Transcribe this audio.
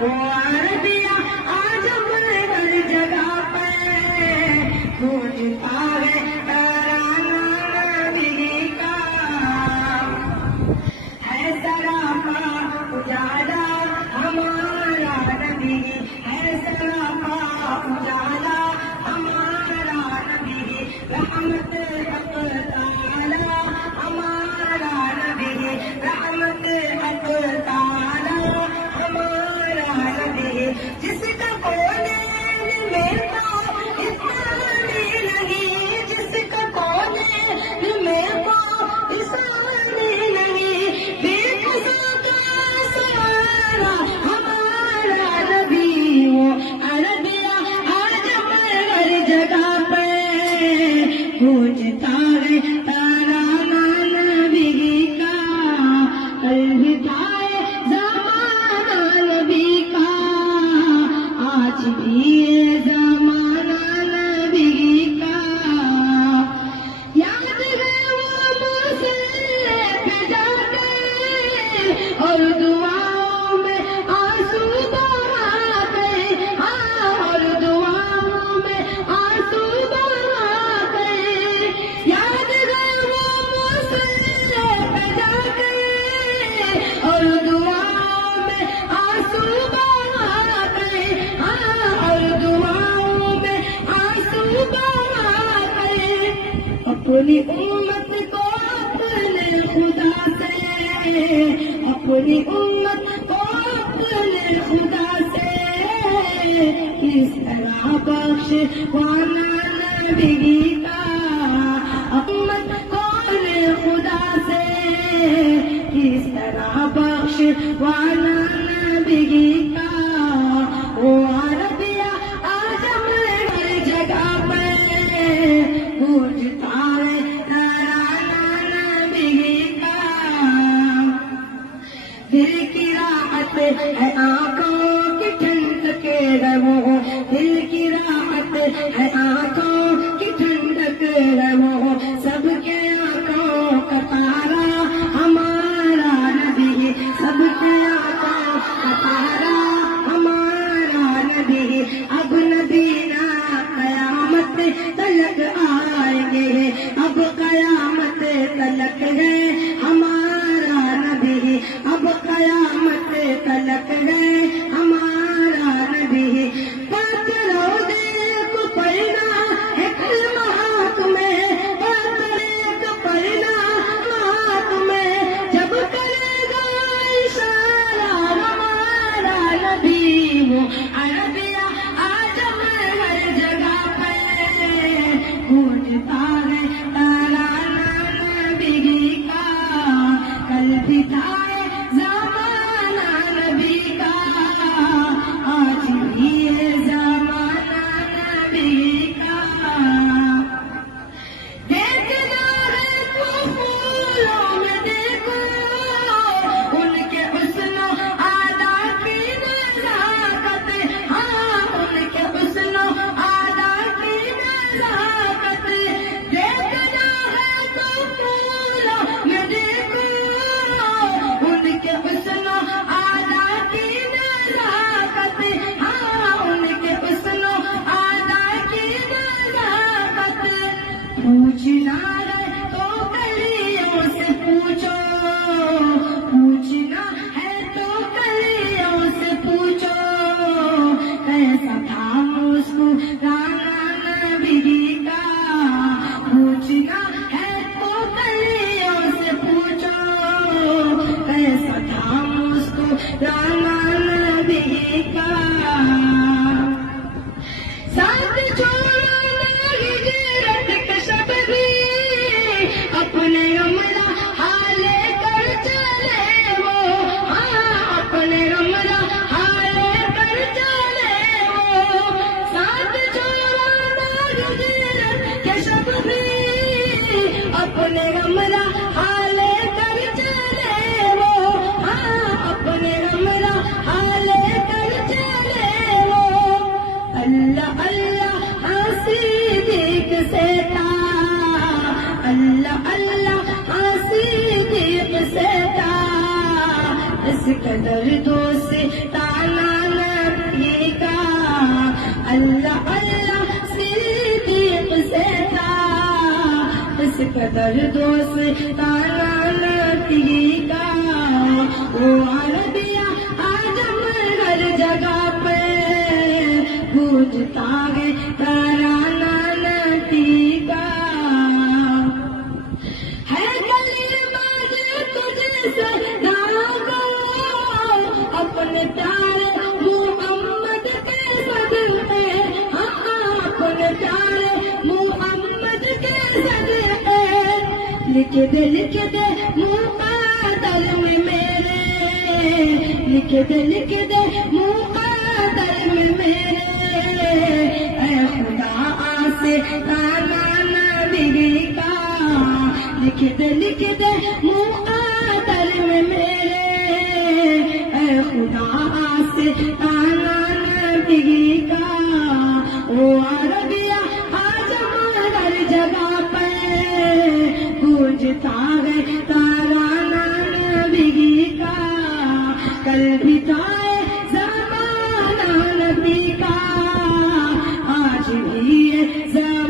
وہ عربیہ آج ہر جگہ پہ گونجتا ہے ترانہ نبی کا، ہے سراپا اجالا ہمارا نبی، ہے سراپا اجالا ہمارا نبی، رحمت حق تعالی ہمارا نبی، رحمت حق تعالی ہمارا نبی، جس کا کونین میں پاؤں اتنی نہیں، جس کا کونین میں پاؤں اتنی نہیں، بے قضا کا سہارا ہمارا نبی، وہ عربیہ آج ہر جگہ پہ گونجتا ہے ترانہ نبی کا، الوداع زمانہ نبی کا، آج بھی یہ زمانہ نبی کا، یاد ہے وہ مصلے پہ جا کے اور دعاؤں میں آنسو بہاتے، اور دعاؤں میں آنسو بہاتے، یاد ہے وہ مصلے پہ جا کے اور دعاؤں میں آنسو بہاتے، اور دعاؤں میں آنسو بہاتے، اپنی امت کو اپنے خدا سے، اپنی امت کو اپنے خدا سے کس طرح بخشوانا نبی کا، امت کو اپنے خدا سے کس طرح بخشوانا نبی کا، وہ عربیہ آج ہر جگہ پہ گونجتا ہے ترانہ نبی کا، دل کی راحت ہے آنکھوں کی ٹھنڈک ہے وہ، دل کی راحت ہے آنکھوں کی ٹھنڈک ہے وہ، سب کے آنکھوں کا تارا ہمارا نبی، سب کے آنکھوں کا تارا ہمارا نبی، اب نبی نا قیامت تلک آئیں گے، اب قیامت تلک ہے ہمارا نبی، اب قیامت تلک ہے ہمارا نبی، بات روزے کو پڑھنا ہے کلمہ ہاتھ میں، بات ایک پڑھنا ہاتھ میں، جب کرے گا اشارہ ہمارا نبی، وہ عربیہ آج ہر جگہ پہ گونجتا ہے ترانہ نبی کا، کل بھی تھا زمانہ نبی کا، آج بھی ہے زمانہ نبی کا، دیکھنا ہے تو پھولوں میں دیکھو ان کے حسن و ادا کی نزاکت، ہاں ان کے حسن و ادا کی نزاکت، دیکھنا ہے تو پھولوں میں دیکھو ان کے حسن و ادا کی نزاکت، ہاں ان کے حسن و ادا کی نزاکت، پوچھنا ہے تو کلیوں سے پوچھو، پوچھنا ہے تو کلیوں سے پوچھو، کیسا تھا مسکرانا نبی کا، پوچھنا ہے تو کلیوں سے پوچھو، کیسا تھا مسکرانا نبی کا، ساتھ چھوڑنا ہجرت کا شب بھی، اپنے امرا حالے کر چلے وہ، ہاں اپنے امرا حالے کر چلے وہ، ساتھ چھوڑنا ہجرت کا شب بھی، اپنے امرا حالے کر چلے وہ، ہاں اپنے امرا حالے کر چلے وہ، اللہ اللہ حاصل صدر دوستانہ نبی کا، وہ عربیہ آجم ہر جگہ پہ گونجتا ہے ترانہ نبی کا۔ ہے کلمات تجھ سے داغو اپنے پیارے محمد کے صدقے، اپنے پیارے محمد کے صدقے، لکھ دے مقدر میں میرے، لکھ دے مقدر میں میرے، اے خدا آستانہ نبی کا، لکھ دے مقدر میں میرے، اے خدا آستانہ نبی کا، وہ عربیہ آجم ہر جگہ پہ گونجتا ہے ترانہ نبی کا، کل بھی تھا زمانہ نبی کا، آج بھی ہے زمانہ